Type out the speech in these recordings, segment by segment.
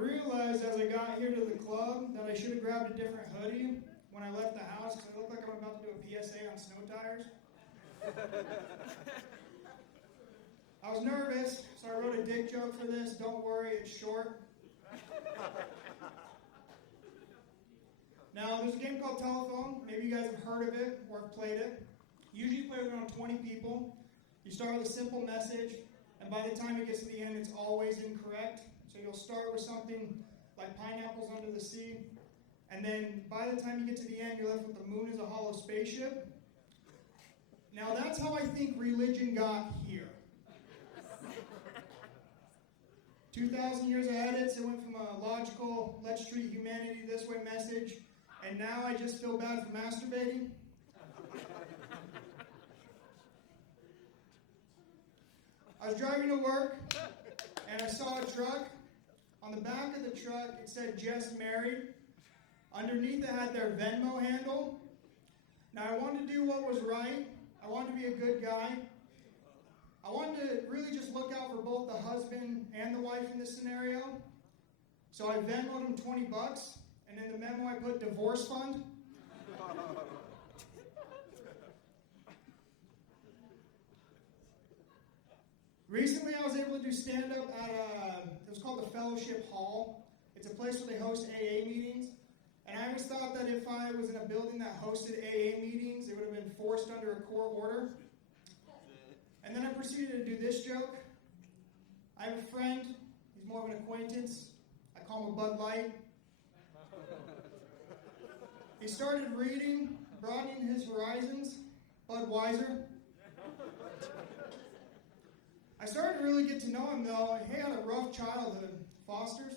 realized as I got here to the club that I should have grabbed a different hoodie when I left the house because I look like I'm about to do a PSA on snow tires. I was nervous, so I wrote a dick joke for this. Don't worry, it's short. Now, there's a game called Telephone. Maybe you guys have heard of it or have played it. Usually you play with around 20 people. You start with a simple message, and by the time it gets to the end, it's always incorrect. So you'll start with something like pineapples under the sea, and then by the time you get to the end, you're left with the moon as a hollow spaceship. Now, that's how I think religion got here. 2,000 years ahead, it went from a logical, let's treat humanity this way message, and now I just feel bad for masturbating. I was driving to work, and I saw a truck. On the back of the truck, it said, "Just married." Underneath it had their Venmo handle. Now, I wanted to do what was right. I wanted to be a good guy. I wanted to really just look out for both the husband and the wife in this scenario. So I Venmo'd him $20, and in the memo I put divorce fund. Recently I was able to do stand-up at it was called the Fellowship Hall. It's a place where they host AA meetings. And I always thought that if I was in a building that hosted AA meetings, it would have been forced under a court order. And then I proceeded to do this joke. I have a friend. He's more of an acquaintance. I call him a Bud Light. He started reading, broadening his horizons, Budweiser. I started to really get to know him, though. He had a rough childhood. Foster's.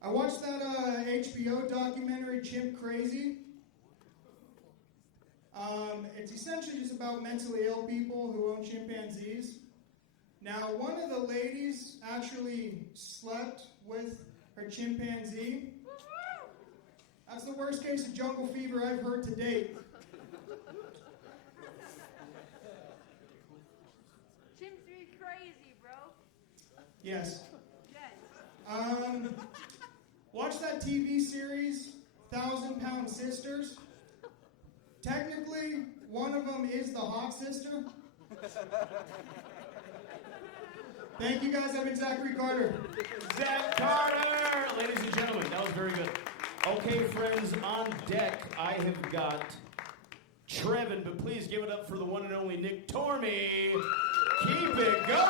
I watched that HBO documentary, Chimp Crazy. It's essentially just about mentally ill people who own chimpanzees. Now, one of the ladies actually slept with her chimpanzee. That's the worst case of jungle fever I've heard to date. Chimps be crazy, bro. Yes. Yes. Watch that TV series, 1,000-Pound Sisters. Technically, one of them is the hot sister. Thank you guys. I've been Zachary Carter. Zach Carter! Ladies and gentlemen, that was very good. Okay, friends, on deck, I have got Trevin, but please give it up for the one and only Nick Tormey. Keep it going!